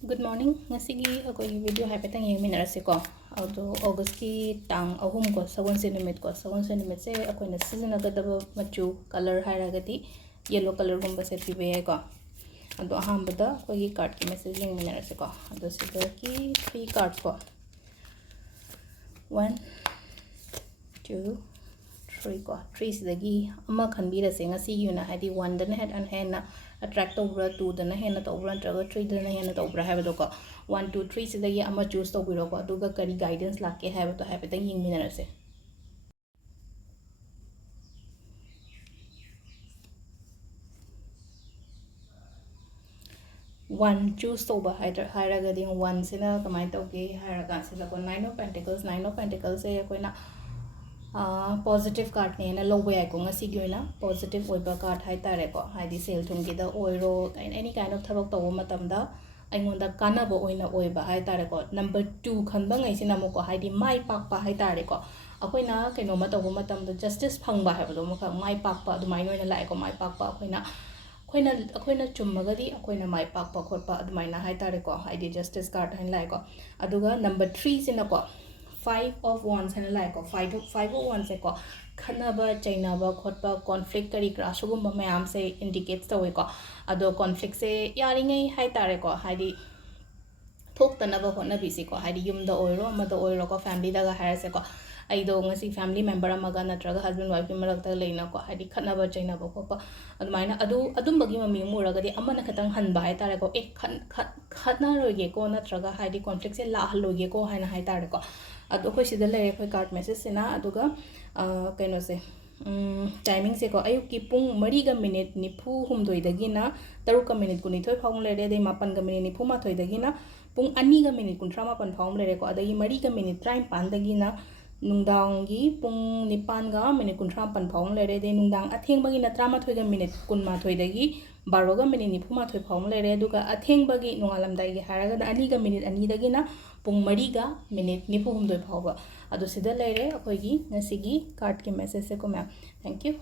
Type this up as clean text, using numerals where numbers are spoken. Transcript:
Good morning. Ngasigi akoi video haipetang yengminarase ko. Ado August ki tang ahum ko sagon centimet ko. Sagon centimet se akoi na sizinagada machu color hairagati yellow color gumba se pibe ko. Ado ahambada akoi card ki message yengminarase ko. Ado sida ki 3 cards ko. 1 2 3 ko. 3 sidagi ama khanbirase ngasigi una hadi 1 dana head and hand na attract over 2 dana hena to over traga 3 dana hena to over have ko 1 2 3 sidagi ama choose to biro ko aduga kari guidance lakke have to have tang ying minarase 1 choose to ba hairaga ding 1 sina kamai to ke hairaga sila ko 9 of pentacles se ko na positive card ne na low way ko ngasi gi na positive oiba card hai tare ko haidi sel thum gi da oiro any kind of thabak to matam da aingonda kana bo oina oiba hai tare ko number 2 khanba ngai sina mo ko haidi mai pak pa hai tare ko akoina kaino ma to matam da justice phangba ha do mo ka mai pak pa du mai noina lai ko mai pak pa akoina chummagadi akoina mai pak pa khot pa du mai na hai tare ko haidi justice card hain lai ko aduga number 3 sina ko 5 of wands and like 5 of wands ko khanaba chainaba khotpa conflict kari kra sugumba mayam se indicates to ko ado conflict se yaringai hai tare ko haidi thoktanaba hona bisi ko haidi yumda oiro amada oiro ko family daga harase ko aido ngasi family member amaga natraga husband wife marakta leina ko haidi khanaba chainaba ko adumaina adumbagi mami muragadi amana khatang hanba hai tare ko e khatna roge ko natraga haidi conflict se la haloge ko haina hai tare ko ado ko sida lere ko card message sina aduga kaino se timing se ko ayuk ki pung 3 ga minute nifu humdoi dagina 3 ka minute kuni thoi phawng lere de 9 ga minute nifu ma thoi dagina pung 2 ga minute kun trama pan phawng lere ko adagi 3 ga minute 35 dagina nungdang gi pung 9 ga minute kun tram pan phawng lere de nungdang atheng bagi na trama thoi ga minute kun ma thoi dagi 12 ga minute nifu ma thoi phawng lere duga atheng bagi nungalam dai gi haraga 2 ga minute 2 dagina pung 3 ga minute nifu humdoi phawba ado sida lere akoi gi ngasigi card ki message se ko ma'am thank you